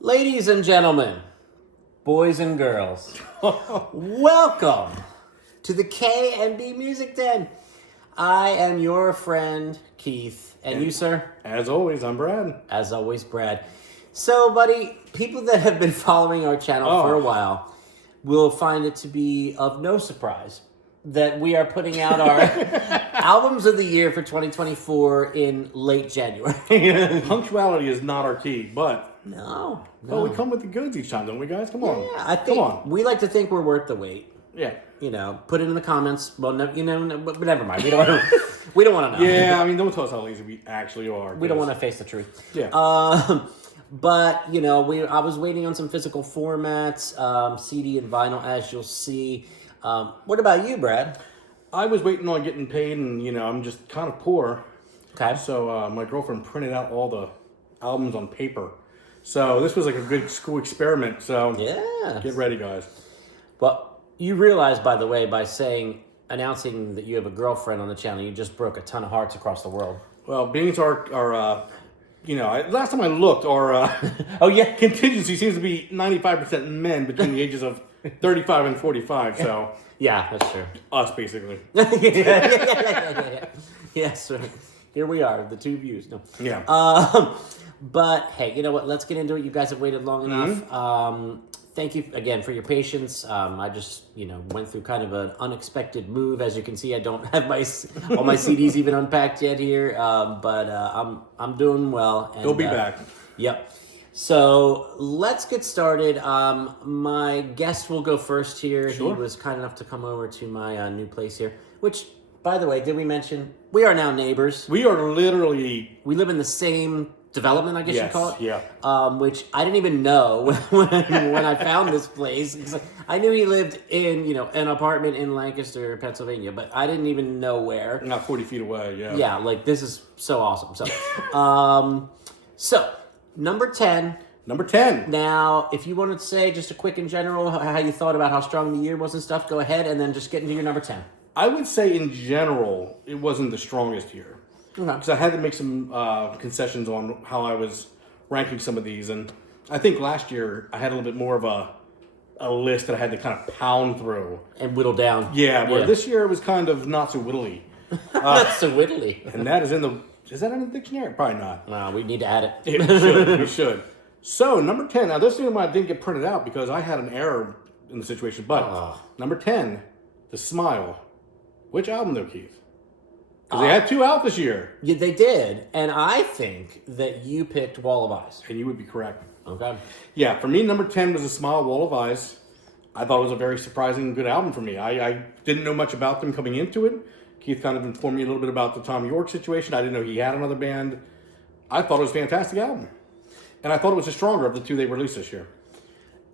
Ladies and gentlemen, boys and girls, welcome to the K&B Music Den. I am your friend, Keith. And you, sir? As always, I'm Brad. As always, Brad. So, buddy, people that have been following our channel for a while will find it to be of no surprise that we are putting out our albums of the year for 2024 in late January. Punctuality is not our key, but No. well, we come with the goods each time, don't we, guys? Come on. Yeah, I think Come on. we like to think we're worth the wait. Yeah. You know, put it in the comments. Well, no, but never mind. We don't want to. We don't want to know. Yeah, I mean, don't tell us how lazy we actually are. We don't want to face the truth. Yeah. But you know, I was waiting on some physical formats, CD and vinyl, as you'll see. What about you, Brad? I was waiting on getting paid, and I'm just kind of poor. Okay. So my girlfriend printed out all the albums on paper. So this was like a good school experiment. So Yeah. get ready, guys. Well, you realize, by the way, by announcing that you have a girlfriend on the channel, you just broke a ton of hearts across the world. Well, being our last time I looked, our Oh yeah. contingency seems to be 95% men between the ages of 35 and 45. So Yeah, that's true. us, basically. yeah. Yes, sir. Here we are, the two views. No. Yeah. But hey, you know what? Let's get into it. You guys have waited long enough. Thank you again for your patience. I just, went through kind of an unexpected move. As you can see, I don't have all my CDs even unpacked yet here. But I'm doing well. And, They'll be back. Yep. So let's get started. My guest will go first here. Sure. He was kind enough to come over to my new place here, which, by the way, did we mention we are now neighbors? We are literally... We live in the same development, I guess Yes, you'd call it. yeah. Which I didn't even know when I found this place. 'Cause I knew he lived in, an apartment in Lancaster, Pennsylvania, but I didn't even know where. Not 40 feet away, yeah. Yeah, like this is so awesome. So, number 10. Number 10. Now, if you wanted to say just a quick in general how you thought about how strong the year was and stuff, go ahead and then just get into your number 10. I would say in general, it wasn't the strongest year. Okay. Because I had to make some concessions on how I was ranking some of these. And I think last year I had a little bit more of a list that I had to kind of pound through. And whittle down. Yeah, where this year it was kind of not so whittly. That's so whittly. And that is is that in the dictionary? Probably not. No, we need to add it. We should. So, number 10. Now, this one didn't get printed out because I had an error in the situation. But, number 10, The Smile. Which album, though, Keith? Because they had two out this year. Yeah, they did. And I think that you picked Wall of Eyes. And you would be correct. Okay. Yeah, for me, number 10 was The Smile, Wall of Eyes. I thought it was a very surprising, good album for me. I didn't know much about them coming into it. Keith kind of informed me a little bit about the Tom York situation. I didn't know he had another band. I thought it was a fantastic album. And I thought it was the stronger of the two they released this year.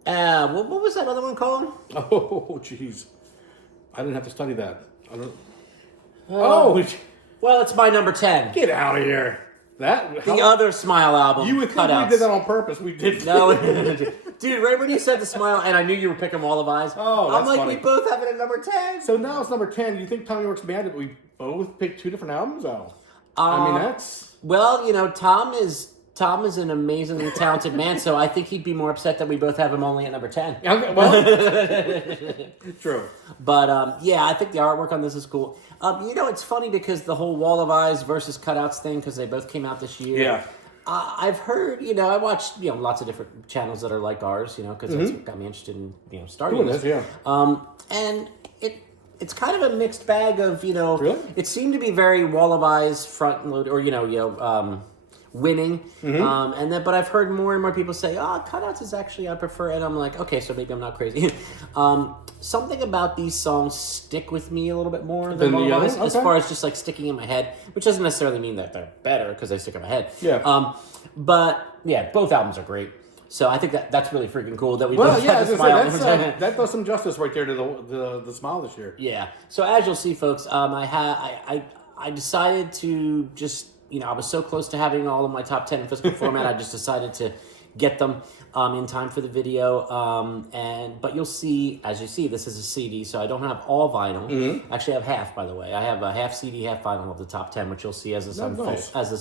What was that other one called? Oh, jeez. I didn't have to study that. Well, it's my number 10. Get out of here. The other Smile album. You would think cutouts. we did that on purpose. We did. No, dude, right when you said The Smile, and I knew you were picking Wall of Eyes. Oh, I'm that's like, funny. we both have it at number 10. So now it's number 10. Do you think Tom York's bad that we both picked two different albums? I mean, that's... Well, Tom is an amazingly talented man, so I think he'd be more upset that we both have him only at number 10. Okay, well, true. But, yeah, I think the artwork on this is cool. It's funny because the whole Wall of Eyes versus Cutouts thing, because they both came out this year. Yeah. I've heard, I watched, lots of different channels that are like ours, because that's what got me interested in, starting Doing this. this, yeah. And it's kind of a mixed bag of, Really? It seemed to be very Wall of Eyes front load, or, winning. But I've heard more and more people say, Cutouts is actually I prefer, and I'm like, okay, so maybe I'm not crazy. Something about these songs stick with me a little bit more than the Wall of other? Eyes, as Okay. far as just like sticking in my head, which doesn't necessarily mean that they're better because they stick in my head. Yeah. But yeah, both albums are great. So I think that's really freaking cool that we Well, both yeah, have I the was gonna Smile. say, that does some justice right there to the Smile this year. Yeah. So as you'll see, folks, I decided to just I was so close to having all of my top 10 in physical format. I just decided to get them in time for the video. But you'll see, as you see, this is a CD, so I don't have all vinyl. Actually, I have half, by the way. I have a half CD, half vinyl of the top 10, which you'll see as the sun nice. folds. As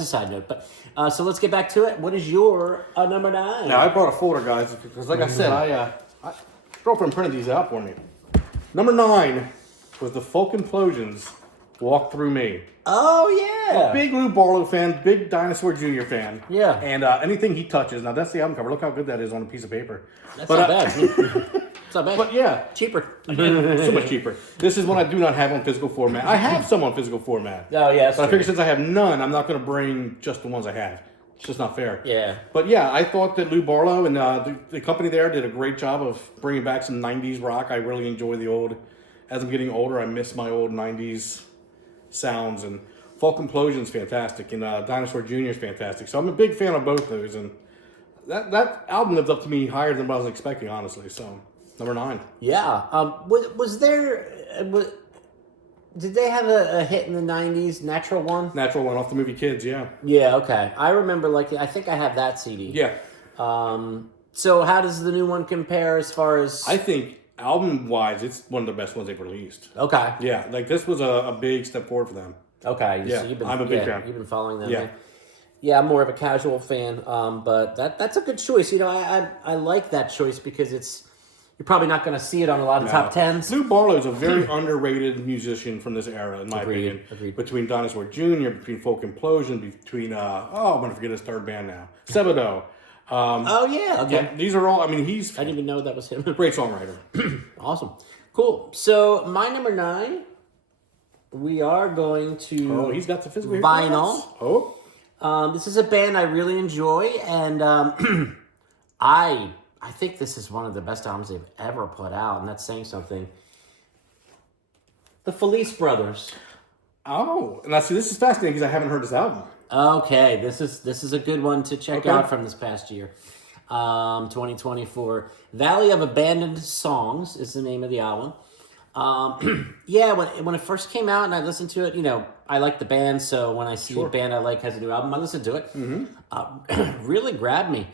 a side note, but so let's get back to it. What is your number 9? Now, I brought a folder, guys, because like I said, I girlfriend printed these out for me. Number 9 was the Folk Implosions, Walk Through Me. Oh yeah, Big Lou Barlow fan, big Dinosaur Jr. fan. Yeah. And anything he touches, now that's the album cover. Look how good that is on a piece of paper. That's not bad. It's not bad. But yeah, Cheaper. so much cheaper. This is one I do not have on physical format. I have some on physical format. Oh yeah, But I figure since I have none, I'm not going to bring just the ones I have. It's just not fair. Yeah. But yeah, I thought that Lou Barlow and the company there did a great job of bringing back some 90s rock. I really enjoy the old. As I'm getting older, I miss my old 90s sounds. And Folk Implosion's fantastic. And Dinosaur Jr. is fantastic. So I'm a big fan of both those. And that album lived up to me higher than what I was expecting, honestly. So, number 9. Yeah. Was there... did they have a hit in the 90s, Natural One? Natural One off the movie Kids, yeah. Yeah, okay. I remember, I think I have that CD. Yeah. So how does the new one compare as far as... I think, album-wise, it's one of the best ones they've released. Okay. Yeah, this was a big step forward for them. Okay. Yeah, So I'm a big fan. You've been following them. Yeah. Right? Yeah, I'm more of a casual fan, but that's a good choice. I like that choice because you're probably not going to see it on a lot of top 10s. Lou Barlow's a very underrated musician from this era, in my opinion. Agreed. Between Dinosaur Jr., between Folk Implosion, between, I'm going to forget his third band now, Sebadoh. Oh, yeah. Okay. Yeah, these are all, he's I didn't even know that was him. a great songwriter. Awesome. Cool. So, my number 9, we are going to... Oh, he's got the physical vinyl. Oh. This is a band I really enjoy, and I think this is one of the best albums they've ever put out, and that's saying something. The Felice Brothers. Oh. Now, see, this is fascinating because I haven't heard this album. Okay, this is a good one to check Okay. out from this past year, 2024. Valley of Abandoned Songs is the name of the album. Yeah, when it first came out and I listened to it, I like the band, so when I see a band I like has a new album, I listen to it. Really grabbed me.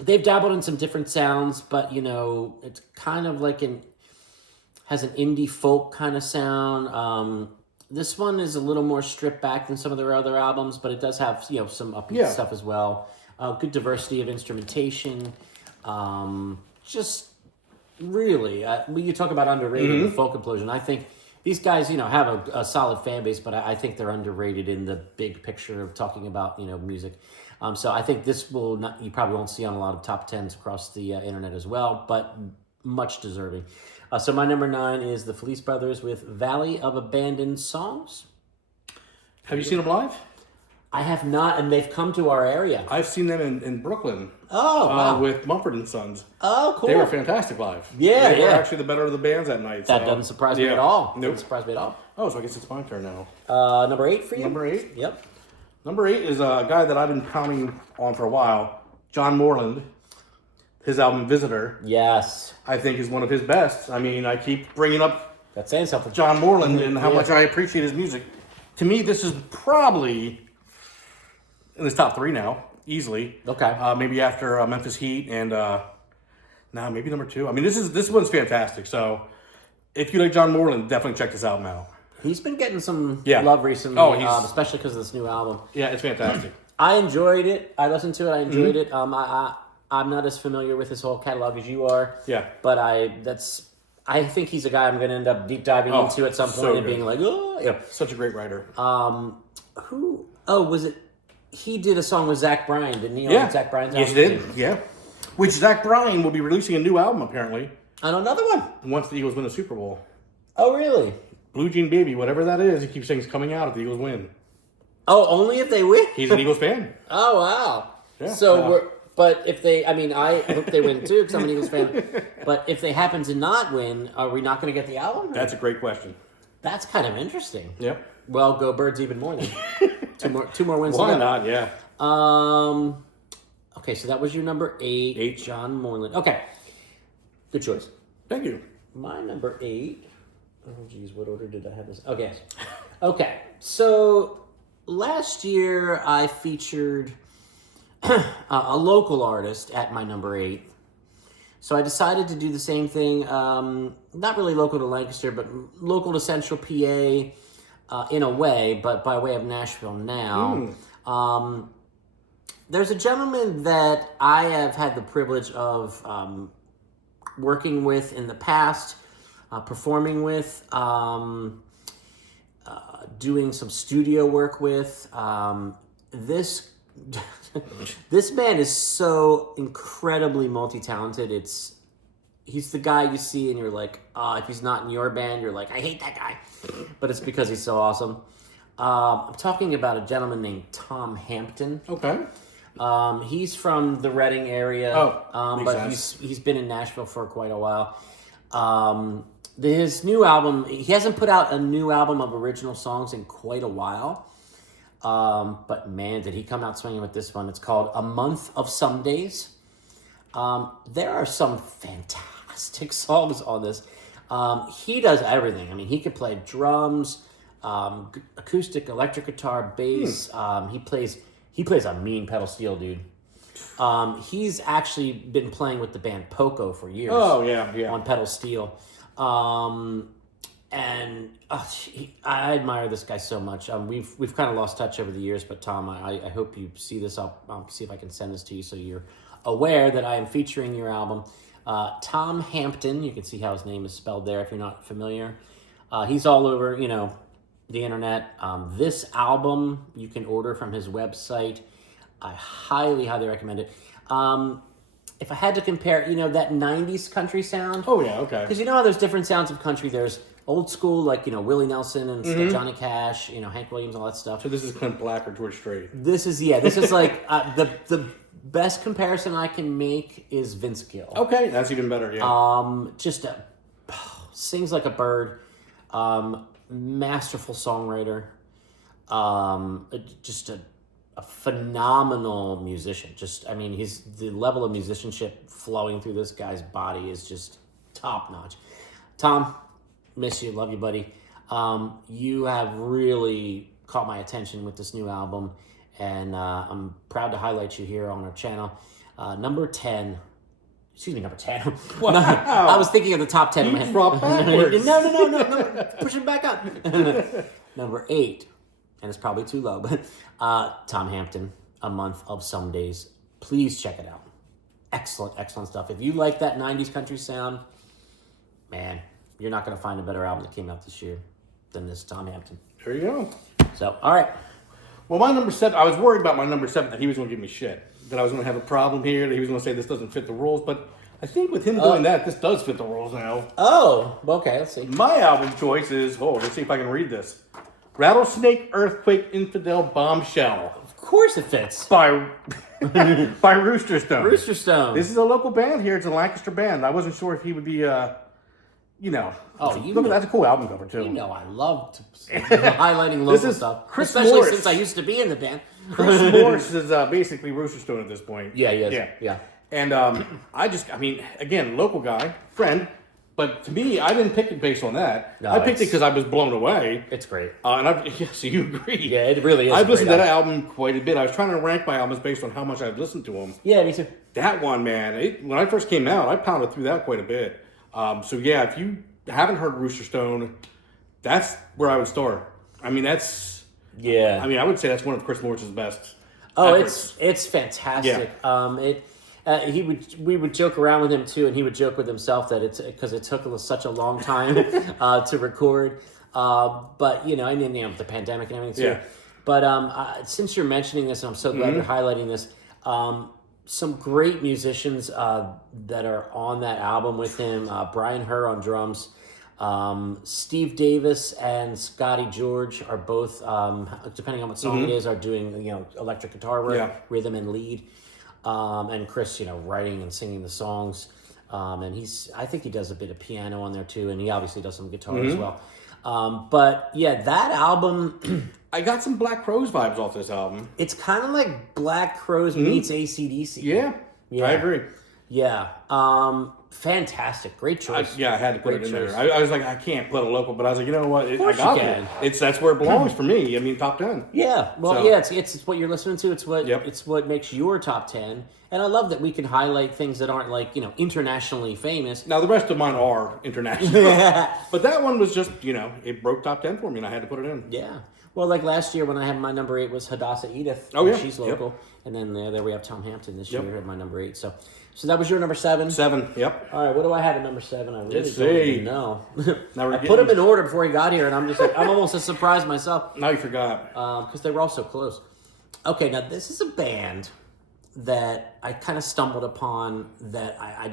They've dabbled in some different sounds, but it's kind of has an indie folk kind of sound. This one is a little more stripped back than some of their other albums, but it does have some upbeat stuff as well. Good diversity of instrumentation. Just really, when you talk about underrated with Folk Implosion, I think these guys, have a solid fan base, but I think they're underrated in the big picture of talking about music. So I think this you probably won't see on a lot of top 10s across the internet as well, but much deserving. So my number 9 is the Felice Brothers with Valley of Abandoned Songs. Have you seen them live? I have not, and they've come to our area. I've seen them in Brooklyn. Oh, wow. With Mumford & Sons. Oh, cool. They were fantastic live. Yeah, They were yeah. actually the better of the bands that night. That so. doesn't surprise me at all. Nope. Doesn't surprise me at all. Oh, so I guess it's my turn now. Number 8 for you? Number 8? Yep. Number 8 is a guy that I've been counting on for a while, John Moreland. His album Visitor, Yes. I think, is one of his best. I keep bringing up That's saying something. John Moreland and how Yeah. much I appreciate his music. To me, this is probably in his top 3 now, easily. Okay. Maybe after Memphis Heat and maybe number 2. This one's fantastic. So if you like John Moreland, definitely check this album out. He's been getting some Yeah. love recently, Oh, he's- especially because of this new album. Yeah, it's fantastic. I enjoyed it. I listened to it. I enjoyed it. I'm not as familiar with his whole catalog as you are. Yeah. But I think he's a guy I'm going to end up deep diving Oh, into at some so point and good. being like, oh, yeah. Such a great writer. Who? Oh, was it? He did a song with Zach Bryan, didn't he? Yeah. On Zach Bryan's Yes, album? he did. Yeah. Which Zach Bryan will be releasing a new album, apparently, And another one. once the Eagles win the Super Bowl. Oh, really? Blue Jean Baby, whatever that is, he keeps saying it's coming out if the Eagles win. Oh, only if they win? He's an Eagles fan. Oh, wow. Yeah. So, but if they, I hope they win too because I'm an Eagles fan. But if they happen to not win, are we not going to get the album? That's a great question. That's kind of interesting. Yep. Well, go Birds even more then. two more wins. Why to go. not? Yeah. Okay, so that was your number 8. 8. John Moreland. Okay. Good choice. Thank you. My number 8. Oh, geez, what order did I have this? Okay. Okay. So last year I featured a local artist at my number 8. So I decided to do the same thing, not really local to Lancaster, but local to Central PA in a way, but by way of Nashville now. There's a gentleman that I have had the privilege of working with in the past, performing with, doing some studio work with. This this man is so incredibly multi-talented. He's the guy you see and you're like, if he's not in your band, you're like, I hate that guy. But it's because he's so awesome. I'm talking about a gentleman named Tom Hampton. Okay. He's from the Reading area. But he's been in Nashville for quite a while. His new album, he hasn't put out a new album of original songs in quite a while. But man, did he come out swinging with this one. It's called A Month of Some Days. There are some fantastic songs on this. He does everything. I mean, he can play drums, acoustic, electric guitar, bass. He plays a mean pedal steel, dude. He's actually been playing with the band Poco for years. Oh, yeah. On pedal steel. I admire this guy so much. We've kind of lost touch over the years, but Tom, I hope you see this. I'll see if I can send this to you so you're aware that I am featuring your album. Tom Hampton, you can see how his name is spelled there if you're not familiar. He's all over, the internet. This album you can order from his website. I highly, highly recommend it. If I had to compare, that 90s country sound. Oh, yeah, okay. Because you know how there's different sounds of country. There's old school, like, Willie Nelson and Johnny Cash, Hank Williams, all that stuff. So this is Clint Black or George Strait. This is like the best comparison I can make is Vince Gill. Okay, that's even better, yeah. Sings like a bird. Masterful songwriter. Just a phenomenal musician. He's the level of musicianship flowing through this guy's body is just top notch. Tom, miss you, love you, buddy. You have really caught my attention with this new album, and I'm proud to highlight you here on our channel. Number 10. Excuse me, number 10. Wow. I was thinking of the top 10. You dropped backwards. No. Push it back up. Number 8. And it's probably too low, but Tom Hampton, A Month of Some Days. Please check it out. Excellent, excellent stuff. If you like that 90s country sound, man, you're not going to find a better album that came out this year than this Tom Hampton. There you go. So, all right. Well, my number 7, I was worried about my number 7 that he was going to give me shit. That I was going to have a problem here, that he was going to say this doesn't fit the rules. But I think with him doing that, this does fit the rules now. Oh, okay, let's see. My album choice is, let's see if I can read this. Rattlesnake, Earthquake, Infidel, Bombshell. Of course it fits. By Rooster Stone. Rooster Stone. This is a local band here. It's a Lancaster band. I wasn't sure if he would be, look, that's a cool album cover, too. I love highlighting local stuff. Chris Especially Morris. since I used to be in the band. Chris Morris is basically Rooster Stone at this point. Yeah, he is. Yeah. And again, local guy, friend. But to me, I didn't pick it based on that. No, I picked it because I was blown away. It's great. So you agree. Yeah, it really is. I've listened to that album quite a bit. I was trying to rank my albums based on how much I've listened to them. Yeah, me too. That one, man, when I first came out, I pounded through that quite a bit. If you haven't heard Rooster Stone, that's where I would start. That's... Yeah. I would say that's one of Chris Morris's best efforts. It's fantastic. Yeah. We would joke around with him too, and he would joke with himself that it's because it took such a long time to record. But the pandemic and everything too. Yeah. But since you're mentioning this, and I'm so glad you're highlighting this, some great musicians that are on that album with him. Brian Herr on drums. Steve Davis and Scotty George are both, depending on what song it is, are doing electric guitar work, rhythm and lead. And Chris, writing and singing the songs. And I think he does a bit of piano on there too, and he obviously does some guitar as well. But yeah, that album... I got some Black Crowes vibes off this album. It's kind of like Black Crowes meets AC/DC. Yeah, I agree. Yeah. Fantastic. Great choice. I had to put Great it in choice. there. I was like, I can't put a local, but I was like, you know what? I course got you it. can. That's where it belongs for me. I mean, top 10. Yeah, well, So- yeah, it's what you're listening to. It's what Yep. it's what makes your top 10. And I love that we can highlight things that aren't like internationally famous. Now the rest of mine are international, but that one was just it broke top 10 for me, and I had to put it in. Yeah. Well, like last year when I had my number 8 was Hadassah Edith. Oh, yeah. She's Yep. local. And then there we have Tom Hampton this Yep. year at my number 8. So that was your number 7. 7. Yep. All right, what do I have at number 7? I really Let's don't see. even know. Now we're I put them getting- in order before he got here, and I'm just like, I'm almost as surprised myself Now you forgot. because they were all so close. Okay, now this is a band that I kind of stumbled upon that I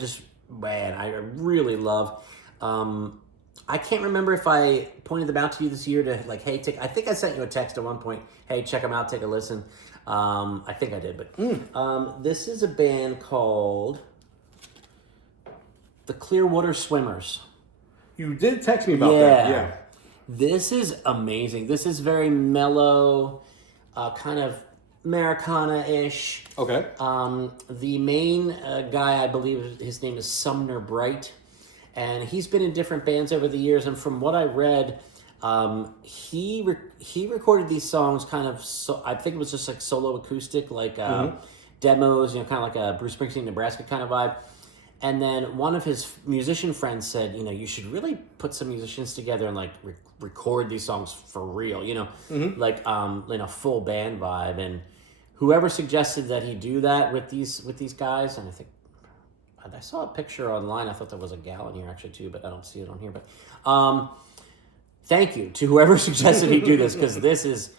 really love. I can't remember if I pointed them out to you this year to like, hey, I think I sent you a text at one point. Hey, check them out, take a listen. I think I did, but this is a band called the Clearwater Swimmers. You did text me about that. Yeah. This is amazing. This is very mellow, kind of Americana-ish. Okay. The main guy, I believe his name is Sumner Bright, and he's been in different bands over the years. And from what I read, he recorded these songs kind of. I think it was just like solo acoustic, like demos, kind of like a Bruce Springsteen, Nebraska kind of vibe. And then one of his musician friends said, you should really put some musicians together and like record these songs for real, like in a full band vibe. And whoever suggested that he do that with these guys, and I think I saw a picture online. I thought there was a gal in here actually too, but I don't see it on here. But thank you to whoever suggested he do this, because this is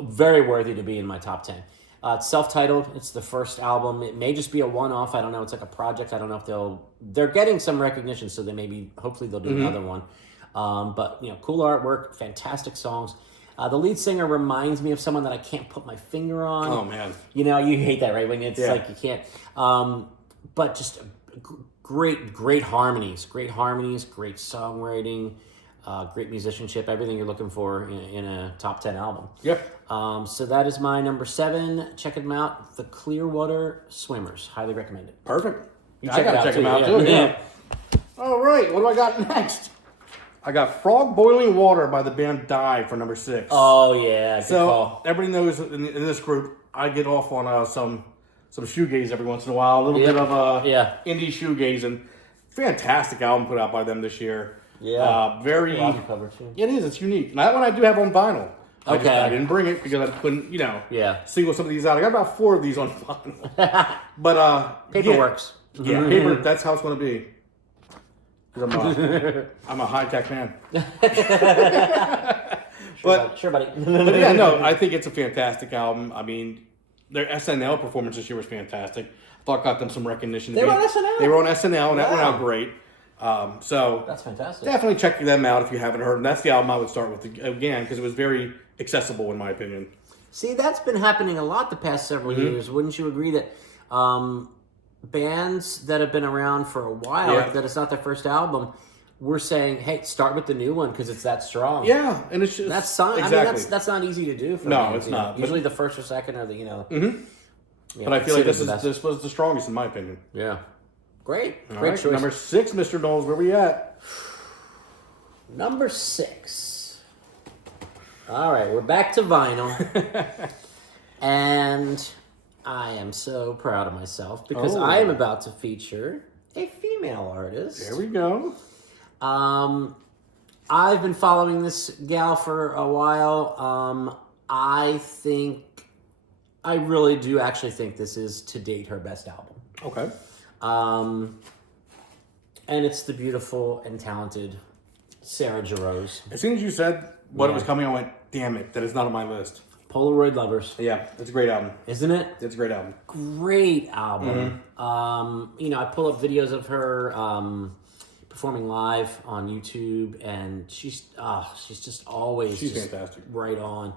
very worthy to be in my top 10. It's self-titled. It's the first album. It may just be a one-off. I don't know. It's like a project. I don't know if they're getting some recognition, so hopefully they'll do another one. But cool artwork, fantastic songs. The lead singer reminds me of someone that I can't put my finger on. Oh man. You hate that, right? When it's like you can't. But just great harmonies, great songwriting. Great musicianship, everything you're looking for in a top 10 album. Yep. So that is my number 7. Check them out. The Clearwater Swimmers. Highly recommend it. Perfect. You I gotta check them out too. Yeah. All right. What do I got next? I got Frog Boiling Water by the band Dive for number 6. Oh, yeah. Good So call. everybody knows in this group, I get off on some shoegaze every once in a while. A little bit of indie shoegaze, and fantastic album put out by them this year. Yeah. Very. Album cover, too. It is. It's unique. And that one I do have on vinyl. I didn't bring it because I couldn't, single some of these out. I got about 4 of these on vinyl. But Paper works. Yeah, paper. That's how it's going to be. Because I'm a high tech man. Sure, buddy. But yeah, no, I think it's a fantastic album. I mean, their SNL performance this year was fantastic. I thought got them some recognition. They were on SNL? They were on SNL, and that went Wow. out great. So That's fantastic. definitely check them out if you haven't heard them. That's the album I would start with again because it was very accessible in my opinion. See, that's been happening a lot the past several years. Wouldn't you agree that bands that have been around for a while, that it's not their first album, we're saying, hey, start with the new one because it's that strong. Yeah, and it's just That's I exactly. mean, that's not easy to do. For No, bands, it's not. Usually the first or second are the But I feel like considered the best. this was the strongest in my opinion. Yeah, great All great right, choice. number 6, Mr. Knowles, where we at? Number 6. All right, we're back to vinyl, and I am so proud of myself because Oh. I am about to feature a female artist. There we go. I've been following this gal for a while. I really do actually think this is to date her best album. Okay. And it's the beautiful and talented Sarah Jarosz. As soon as you said what it was coming, I went, damn it, that is not on my list. Polaroid Lovers. Yeah, it's a great album. Isn't it? It's a great album. Great album. I pull up videos of her performing live on YouTube, and she's just always She's just fantastic. right on.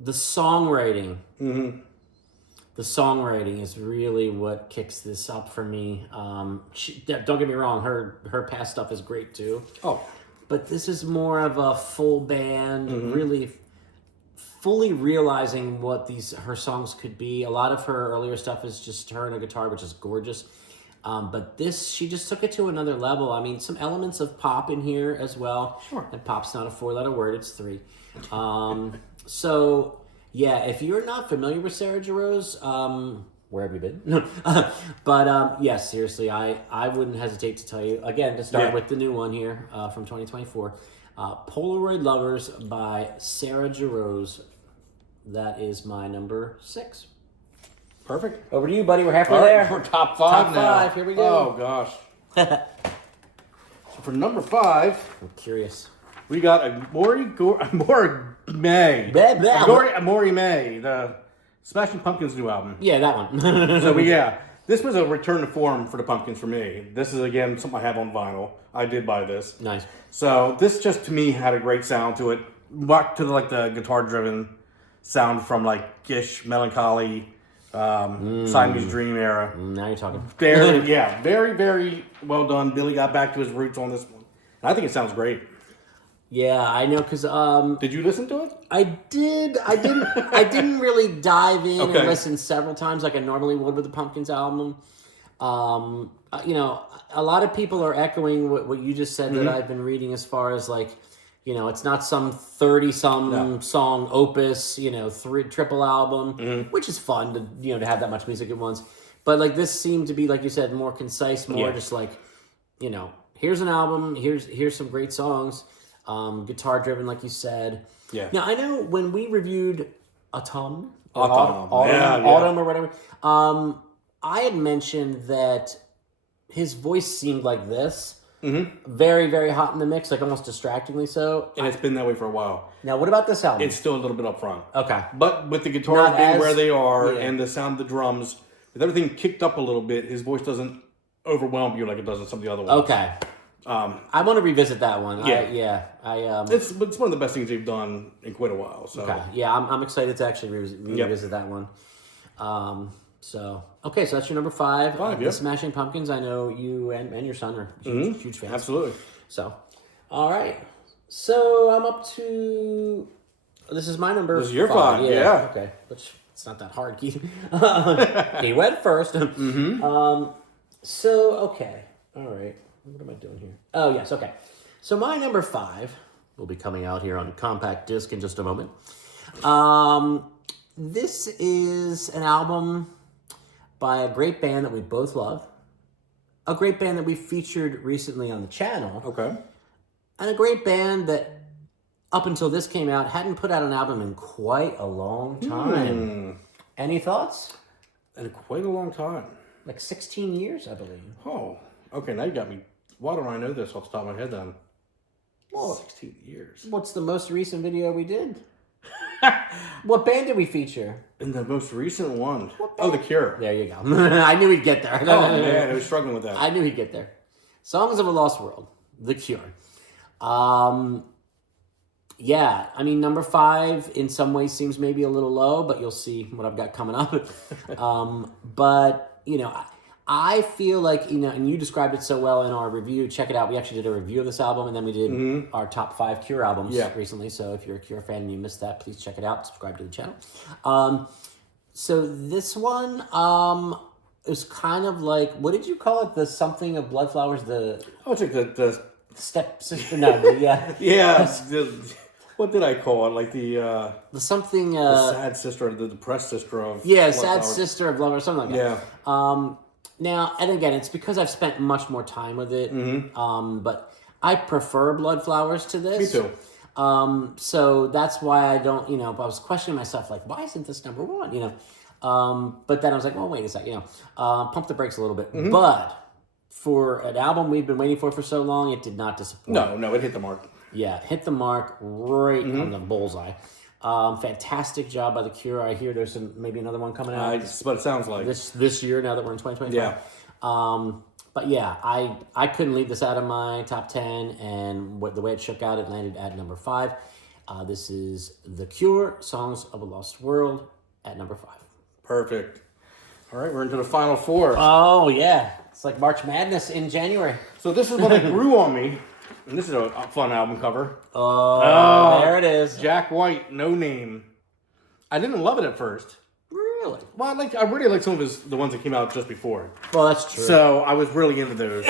The songwriting. The songwriting is really what kicks this up for me. Don't get me wrong, her past stuff is great too. Oh, But this is more of a full band, really fully realizing what her songs could be. A lot of her earlier stuff is just her and a guitar, which is gorgeous. But this, she just took it to another level. I mean, some elements of pop in here as well. Sure. And pop's not a 4-letter word, it's 3. So, yeah, if you're not familiar with Sarah Jarosz, where have you been? But, yes, seriously, I wouldn't hesitate to tell you, again, to start with the new one here from 2024. Polaroid Lovers by Sarah Jarosz. That is my number 6. Perfect. Over to you, buddy. We're halfway All right, there. we're top 5 Top now. 5. Here we go. Oh, gosh. So for number 5, I'm curious. we got Amori May. Blah, blah. Amori May, the Smashing Pumpkins' new album. Yeah, that one. So this was a return to form for the Pumpkins for me. This is, again, something I have on vinyl. I did buy this. Nice. So this just, to me, had a great sound to it. Back to the guitar-driven sound from like Gish, Melancholy, Siamese Dream era. Now you're talking. Very, very, very well done. Billy got back to his roots on this one. And I think it sounds great. Yeah, I know, because Did you listen to it? I did. I didn't really dive in Okay. and listen several times like I normally would with the Pumpkins album. You know, a lot of people are echoing what you just said that I've been reading as far as like, you know, it's not some 30-some song opus, you know, triple album, which is fun to, you know, to have that much music at once. But like this seemed to be, like you said, more concise, more just like, you know, here's an album, here's some great songs, guitar driven, like you said. Yeah. Now I know when we reviewed Autumn Yeah. Autumn or whatever, I had mentioned that his voice seemed like this. Very, very hot in the mix, like almost distractingly so. And it's been that way for a while. Now, what about this album? It's still a little bit up front. Okay. But with the guitars Not being as- where they are yeah. and the sound of the drums, with everything kicked up a little bit, his voice doesn't overwhelm you like it does in some of the other ones. Okay. I want to revisit that one. Yeah. I It's one of the best things they've done in quite a while. So okay. Yeah, I'm excited to actually revisit that one. So that's your number 5. The yep. Smashing Pumpkins. I know you and your son are huge fans. Absolutely. So, all right. So I'm up to. This is my number. This is your 5, yeah. Okay, which it's not that hard, Keith. He went first. So okay, all right. What am I doing here? Oh yes, okay. So my number 5 will be coming out here on compact disc in just a moment. This is an album by a great band that we both love, a great band that we featured recently on the channel, Okay. and a great band that up until this came out hadn't put out an album in quite a long time. Any thoughts? And quite a long time. Like 16 years, I believe. Oh, okay. Now you got me. Why don't I know this off the top of my head then? Well, 16 years. what's the most recent video we did? What band did we feature? In the most recent one. Oh, The Cure. There you go. I knew he'd get there. Oh, man. I was struggling with that. I knew he'd get there. Songs of a Lost World, The Cure. Yeah, I mean, number 5 in some ways seems maybe a little low, but you'll see what I've got coming up. But, you know, I feel like, you know, and you described it so well in our review. Check it out. We actually did a review of this album, and then we did our top 5 Cure albums recently. So if you're a Cure fan and you missed that, please check it out. Subscribe to the channel. So this one is kind of like, what did you call it? The something of Bloodflowers? The Oh, it's like the stepsister? No, yeah. what did I call it? Like the Something... sad sister, or the depressed sister of... yeah, Blood Sad Flowers. Sister of Love or something like that. Yeah. Now, and again, it's because I've spent much more time with it. But I prefer Bloodflowers to this. Me too. So that's why I don't, you know, I was questioning myself, like, why isn't this number 1, you know? But then I was like, well, wait a second, you know, pump the brakes a little bit. But for an album we've been waiting for so long, it did not disappoint. No, it hit the mark. Yeah, hit the mark right on the bullseye. Fantastic job by The Cure. I hear there's maybe another one coming out That's what it sounds like. this year now that we're in 2025. Yeah. But yeah, I couldn't leave this out of my top 10, and the way it shook out, it landed at number 5. This is The Cure, Songs of a Lost World, at number 5. Perfect. All right, we're into the final 4. Oh, yeah. It's like March Madness in January. So this is what it grew on me. And this is a fun album cover. Oh, there it is. Jack White, No Name. I didn't love it at first. Really? Well, I really like some of the ones that came out just before. Well, that's true. So I was really into those.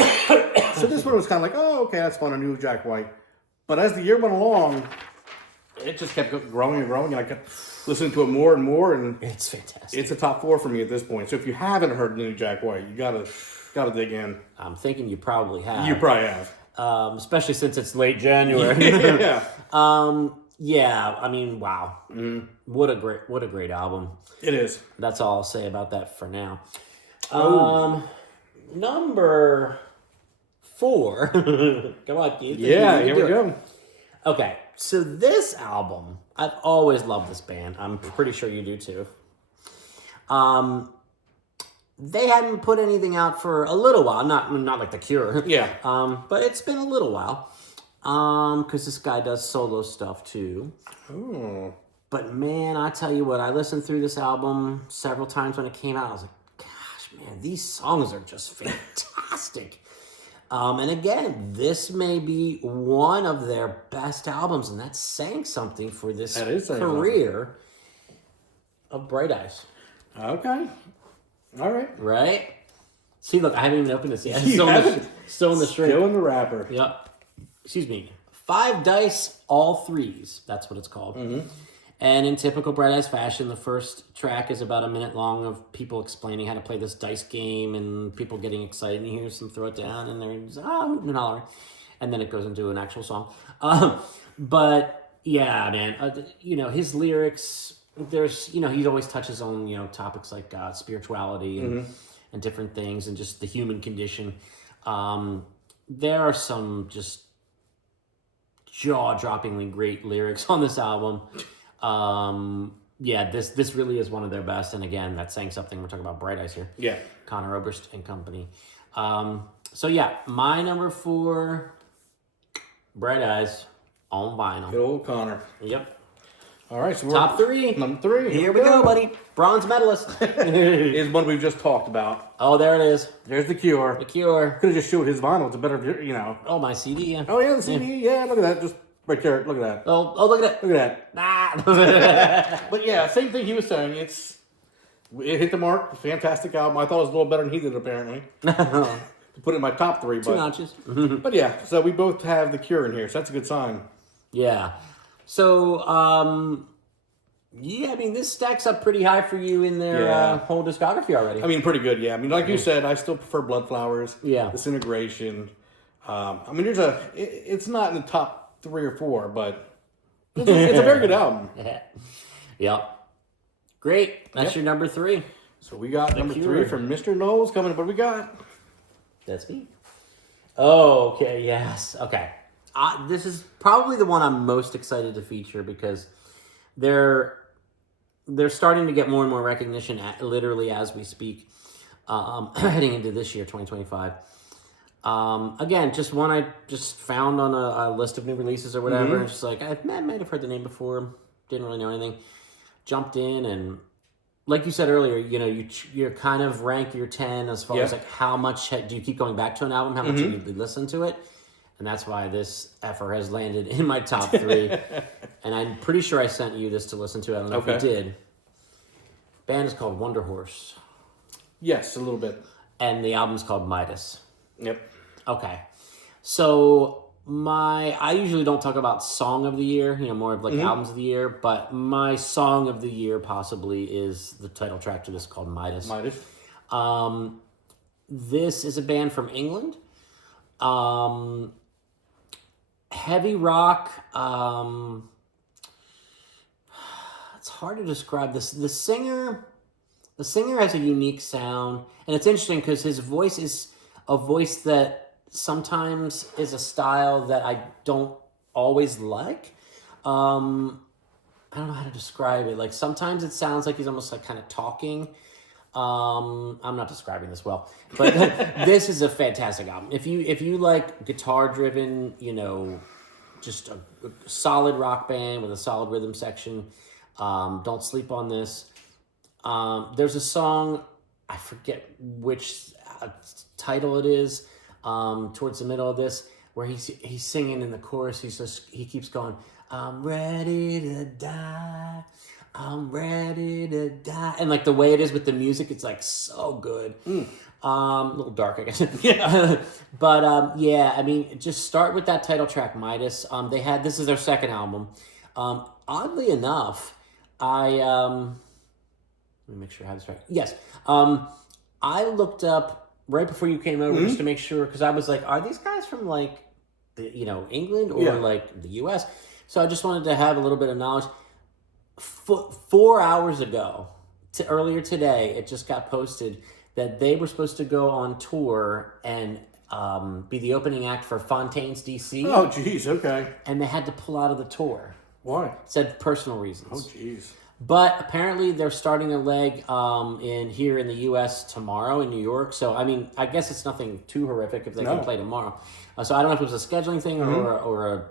So this one was kind of like, oh, okay, that's fun, a new Jack White. But as the year went along, it just kept growing and growing, and I kept listening to it more and more, and It's fantastic. it's a top 4 for me at this point. So if you haven't heard the new Jack White, you gotta dig in. I'm thinking you probably have. You probably have. Especially since it's late January. Yeah. Yeah, I mean, wow. What a great album. It is. That's all I'll say about that for now. Oh. Number 4. Come on, Keith. Yeah, here we do it. go. Okay, so this album, I've always loved this band. I'm pretty sure you do too. They hadn't put anything out for a little while, not like The Cure. Yeah. But it's been a little while. Because this guy does solo stuff too. Ooh. But man, I tell you what, I listened through this album several times when it came out. I was like, gosh, man, these songs are just fantastic. And again, this may be one of their best albums, and that's saying something for this That is saying career of Bright Eyes. Okay. All right. Right? See, look, I haven't even opened this yet. You haven't? Still in the shrink. Still in the wrapper. Yep. Excuse me. 5 dice, all threes. That's what it's called. Mm-hmm. And in typical Bright Eyes fashion, the first track is about a minute long of people explaining how to play this dice game and people getting excited, and you hear some throw it down and they're just, hooting and hollering. And then it goes into an actual song. But yeah, man, his lyrics, there's, he always touches on, topics like spirituality and different things and just the human condition. There are some just jaw-droppingly great lyrics on this album. This really is one of their best, and again, that's saying something. We're talking about Bright Eyes here. Yeah. Conor Oberst and company. My number 4, Bright Eyes on vinyl. Good old Connor. Yep. All right, so we're Top 3. Number 3. Here we go, buddy. Bronze medalist. Is one we've just talked about. Oh, there it is. There's The Cure. The Cure. Could have just showed his vinyl. It's a better, Oh, my CD. Yeah. Oh, yeah, the CD. Yeah, look at that. Just right there. Look at that. Oh, look at it. Look at that. Ah. But yeah, same thing he was saying. It hit the mark. Fantastic album. I thought it was a little better than he did, apparently. To put it in my top 3. 2 notches. But yeah, so we both have The Cure in here, so that's a good sign. Yeah. So, this stacks up pretty high for you in their whole discography already. I mean, pretty good, yeah. I mean, like you said, I still prefer Bloodflowers. Yeah. Disintegration. It's not in the top 3 or 4, but it's a very good album. Yep. Great. That's your number 3. So we got number Cure. 3 from Mr. Knowles coming. What do we got? That's me. Oh, okay. Yes. Okay. This is probably the one I'm most excited to feature because they're starting to get more and more recognition literally as we speak, heading into this year, 2025. Again, just one I just found on a list of new releases or whatever. And just like, I might have heard the name before. Didn't really know anything. Jumped in and like you said earlier, you kind of rank your 10 as far as like how much do you keep going back to an album, how much you listen to it. And that's why this effer has landed in my top 3. And I'm pretty sure I sent you this to listen to. I don't know if you did. Band is called Wonder Horse. Yes, a little bit. And the album's called Midas. Yep. Okay. So I usually don't talk about song of the year, more of like albums of the year, but my song of the year possibly is the title track to this called Midas. This is a band from England. Heavy rock. It's hard to describe this. The singer has a unique sound, and it's interesting because his voice is a voice that sometimes is a style that I don't always like. I don't know how to describe it. Like sometimes it sounds like he's almost like kind of talking. I'm not describing this well, but this is a fantastic album. If you like guitar driven, just a solid rock band with a solid rhythm section, don't sleep on this. There's a song, I forget which title it is, towards the middle of this, where he's singing in the chorus. He keeps going, "I'm ready to die. I'm ready to die. And like the way it is with the music, it's like so good. A little dark, I guess. Yeah. But yeah, I mean, just start with that title track, Midas. This is their second album. Oddly enough, let me make sure I have this right. Yes. I looked up right before you came over just to make sure, because I was like, are these guys from like England or like the US? So I just wanted to have a little bit of knowledge. 4 hours ago, earlier today, it just got posted that they were supposed to go on tour and be the opening act for Fontaines DC. Oh, geez, okay. And they had to pull out of the tour. Why? It said personal reasons. Oh, geez. But apparently they're starting a leg here in the U.S. tomorrow in New York. So, I mean, I guess it's nothing too horrific if they can play tomorrow. So I don't know if it was a scheduling thing or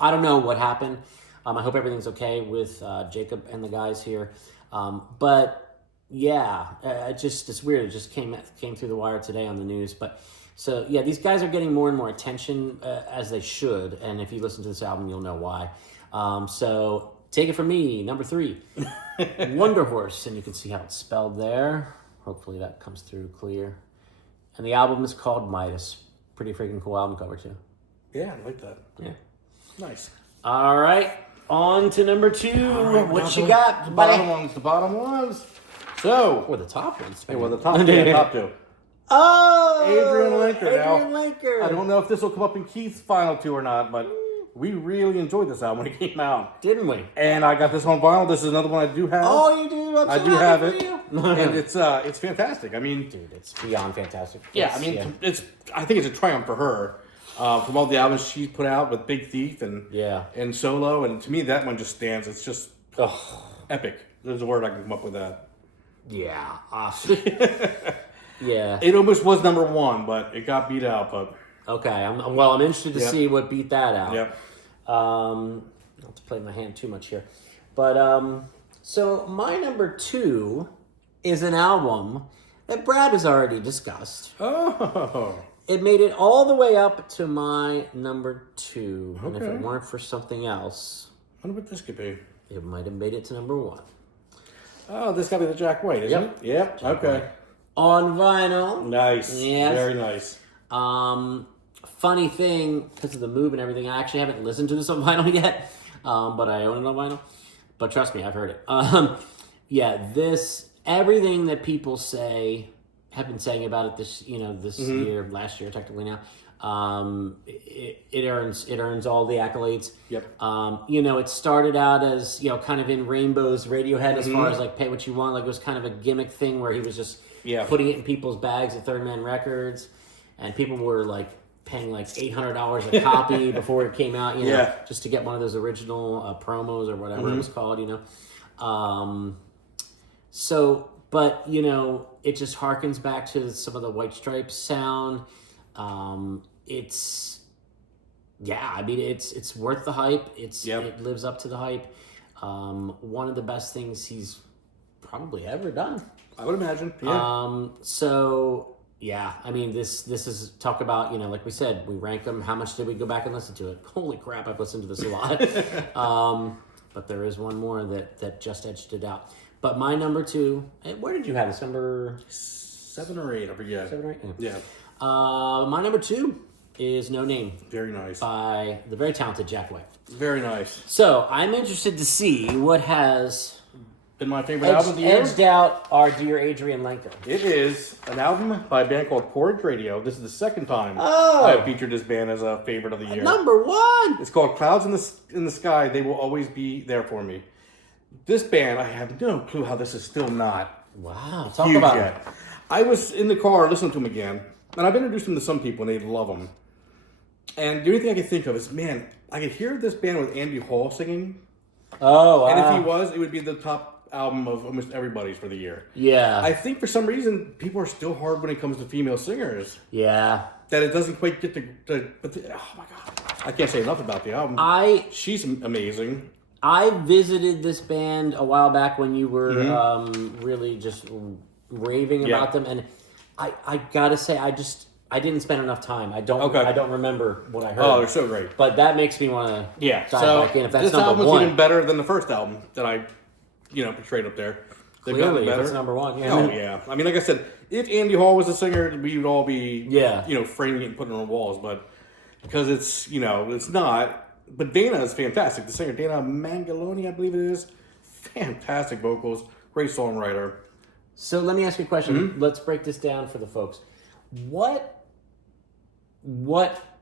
I don't know what happened. I hope everything's okay with Jacob and the guys here. But yeah, it's weird. It just came through the wire today on the news. But so yeah, these guys are getting more and more attention as they should. And if you listen to this album, you'll know why. So take it from me, number 3, Wonder Horse, and you can see how it's spelled there. Hopefully that comes through clear. And the album is called Midas. Pretty freaking cool album cover too. Yeah, I like that. Yeah. Nice. All right, on to number 2. Right, what you got? The bottom ones. So. Or the top ones. Yeah, well, the top 2. Oh! Adrian Lenker. Adrian Lenker. I don't know if this will come up in Keith's final 2 or not, but we really enjoyed this album when it came out. Didn't we? And I got this on vinyl. This is another one I do have. Oh, you do? I'm so I do happy have for it. you. And it's fantastic. I mean, Dude, it's beyond fantastic. yeah, I mean, I think it's a triumph for her. From all the albums she's put out with Big Thief and Solo, and to me that one just stands. It's just epic. There's a word I can come up with that. Yeah, awesome. Yeah. It almost was number 1, but it got beat out. But okay, I'm interested to see what beat that out. Yep. Not to play my hand too much here, but so my number 2 is an album that Brad has already discussed. Oh. It made it all the way up to my number 2, and if Okay. it weren't for something else, I wonder what this could be. it might have made it to number 1. Oh, this got to be the Jack White, isn't it? Yep. Okay. On vinyl. Nice. Yes. Very nice. Funny thing, because of the move and everything, I actually haven't listened to this on vinyl yet, but I own it on vinyl. But trust me, I've heard it. Yeah, everything that people have been saying about it this year, last year technically now, it earns all the accolades. Yep. It started out as kind of in Rainbow's Radiohead as far as like pay what you want, like it was kind of a gimmick thing where he was just putting it in people's bags at Third Man Records, and people were like paying like $800 a copy before it came out, just to get one of those original promos or whatever it was called, But, it just harkens back to some of the White Stripes sound. It's worth the hype. It lives up to the hype. One of the best things he's probably ever done. I would imagine. Yeah. This is talk about, like we said, we rank them. How much did we go back and listen to it? Holy crap, I've listened to this a lot. But there is one more that just edged it out. But my number 2, where did you have this? Number 7 or 8, I forget. 7 or 8? Yeah. My number 2 is No Name Very nice. by the very talented Jack White. Very nice. So I'm interested to see what has Been my favorite album of the year. edged out our dear Adrian Lenker. It is an album by a band called Porridge Radio. This is the second time Oh. I've featured this band as a favorite of the year. Number 1! It's called Clouds in the Sky. They will always be there for me. This band, I have no clue how this is still not Wow, talk huge about yet. I was in the car listening to them again, and I've introduced them to some people, and they love them. And the only thing I can think of is, man, I could hear this band with Andy Hall singing. Oh, wow. And if he was, it would be the top album of almost everybody's for the year. Yeah. I think for some reason, people are still hard when it comes to female singers. Yeah. That it doesn't quite get oh my God. I can't say enough about the album. She's amazing. I visited this band a while back when you were really just raving about them, and I gotta say I didn't spend enough time. I don't remember what I heard. Oh, they're so great. But that makes me want to dive back in. If that's this number album was 1, even better than the first album that I portrayed up there. They've Clearly, gotten if better. it's number one. Yeah. Oh yeah. I mean, like I said, if Andy Hall was a singer, we would all be framing it and putting it on walls. But because it's it's not. But Dana is fantastic. The singer Dana Mangaloni, I believe it is, fantastic vocals, great songwriter. So let me ask you a question. Let's break this down for the folks. What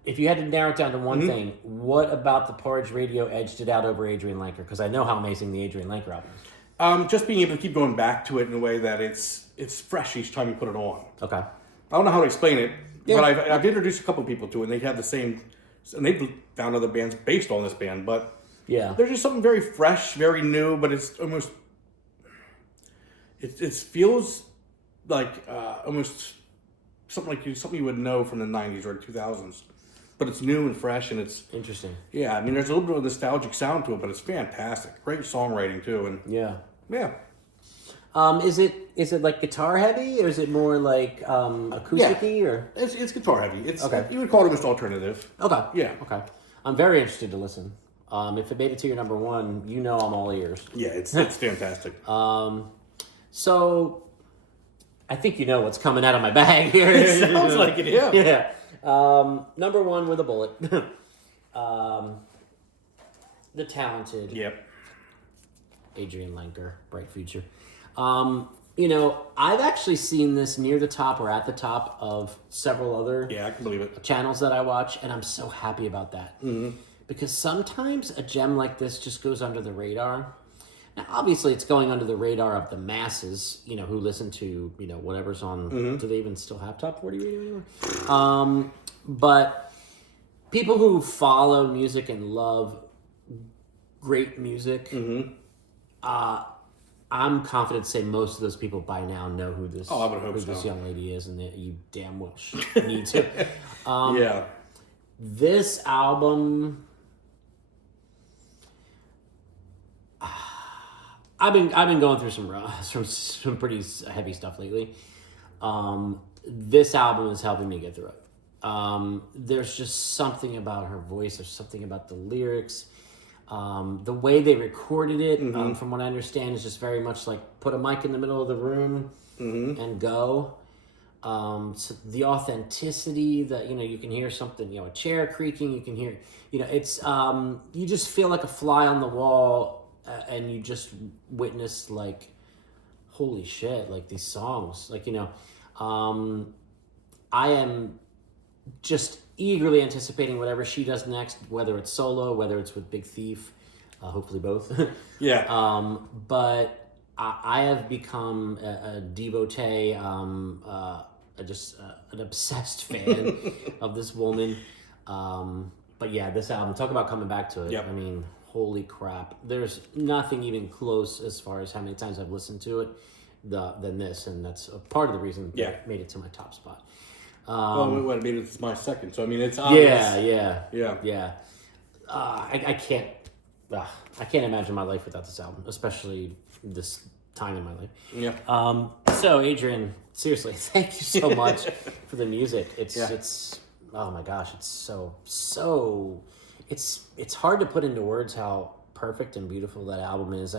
if you had to narrow it down to one thing? What about the Porridge Radio edged it out over Adrian Lenker? Because I know how amazing the Adrian Lenker album is. Just being able to keep going back to it in a way that it's fresh each time you put it on. Okay. I don't know how to explain it, but I've introduced a couple of people to it, and they have the same, and they've found other bands based on this band, but there's just something very fresh, very new, but it's almost, it feels like almost something you would know from the 90s or 2000s, but it's new and fresh, and it's interesting. Yeah, I mean, there's a little bit of a nostalgic sound to it, but it's fantastic. Great songwriting too, and yeah. Is it like guitar heavy, or is it more like acoustic-y, or it's guitar heavy. It's okay. You would call it just alternative. Okay. Yeah. Okay. I'm very interested to listen. If it made it to your number one, I'm all ears. Yeah, it's fantastic. So I think you know what's coming out of my bag here. It sounds like it, yeah. Yeah. Number one with a bullet. The talented. Yep. Adrian Lenker, Bright Future. I've actually seen this near the top or at the top of several other I can believe it. channels that I watch, and I'm so happy about that. Because sometimes a gem like this just goes under the radar. Now, obviously, it's going under the radar of the masses, who listen to, whatever's on. Do they even still have Top 40 radio anymore? But people who follow music and love great music, I'm confident to say most of those people by now know who this, this young lady is, and that you damn well need to. This album, I've been going through some pretty heavy stuff lately. This album is helping me get through it. There's just something about her voice. There's something about the lyrics. The way they recorded it, from what I understand, is just very much like put a mic in the middle of the room and go. So the authenticity that, you can hear something, a chair creaking, you can hear, it's, you just feel like a fly on the wall, and you just witness like, holy shit, like these songs, like, I am just eagerly anticipating whatever she does next, whether it's solo, whether it's with Big Thief, hopefully both. But I have become a devotee, just an obsessed fan of this woman. But yeah, this album, talk about coming back to it. I mean, holy crap. There's nothing even close as far as how many times I've listened to it than this, and that's a part of the reason that it made it to my top spot. It made it to my second, so I mean, it's obvious. Yeah. I can't imagine my life without this album, especially this time in my life. Yeah. So Adrian, seriously, thank you so much for the music. It's oh my gosh, it's so it's hard to put into words how perfect and beautiful that album is.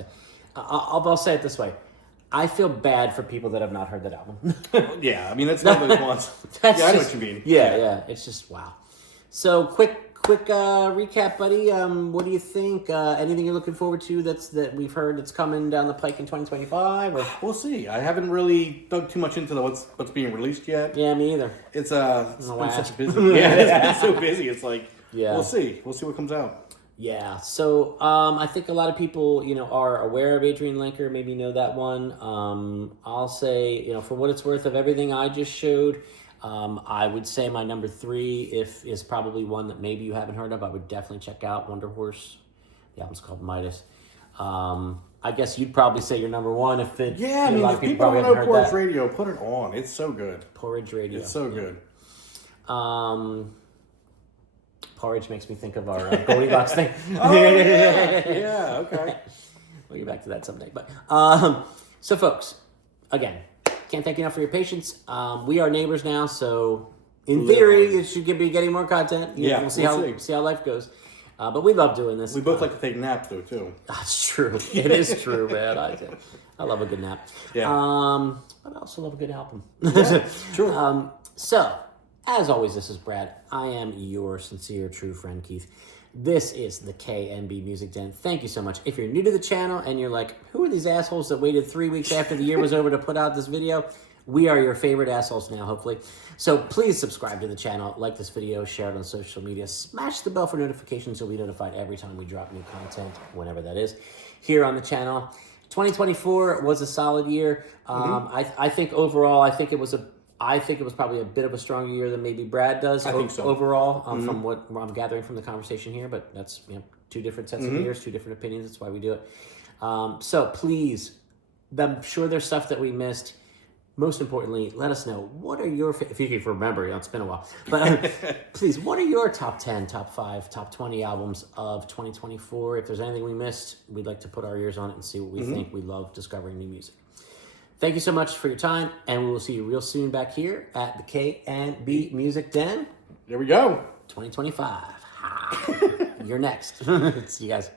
I'll say it this way. I feel bad for people that have not heard that album. I mean, that's not what it wants. I know what you mean. Yeah. It's just, wow. So, quick recap, buddy. What do you think? Anything you're looking forward to that we've heard that's coming down the pike in 2025? Or? We'll see. I haven't really dug too much into what's being released yet. Yeah, me either. It's been such busy. It's been so busy. It's like, we'll see. We'll see what comes out. Yeah, so I think a lot of people, are aware of Adrian Lenker, maybe know that one. I'll say, for what it's worth of everything I just showed, I would say my number 3 is probably one that maybe you haven't heard of. I would definitely check out Wonder Horse. The album's called Midas. I guess you'd probably say your number 1 if it. Yeah, I mean, if people don't know Porridge Radio, put it on. It's so good. Porridge Radio. It's so good. Porridge makes me think of our Goldilocks thing. Yeah, okay. We'll get back to that someday. But so, folks, again, can't thank you enough for your patience. We are neighbors now, so in theory, you should be getting more content. We'll see how life goes. But we love doing this. We both like to take naps, though, too. That's true. It is true, man. I love a good nap. Yeah. But I also love a good album. True. So, as always, this is Brad. I am your sincere, true friend, Keith. This is the KNB Music Den. Thank you so much. If you're new to the channel and you're like, who are these assholes that waited 3 weeks after the year was over to put out this video? We are your favorite assholes now, hopefully. So please subscribe to the channel, like this video, share it on social media, smash the bell for notifications so you'll be notified every time we drop new content, whenever that is, here on the channel. 2024 was a solid year. I think overall, I think it was probably a bit of a stronger year than maybe Brad does. I think so. Overall, from what I'm gathering from the conversation here, but that's two different sets of ears, two different opinions. That's why we do it. So please, I'm sure there's stuff that we missed. Most importantly, let us know, what are your, if you can remember, it's been a while, but please, what are your top 10, top 5, top 20 albums of 2024? If there's anything we missed, we'd like to put our ears on it and see what we think. We love discovering new music. Thank you so much for your time, and we will see you real soon back here at the KNB Music Den. There we go. 2025. You're next. See you guys.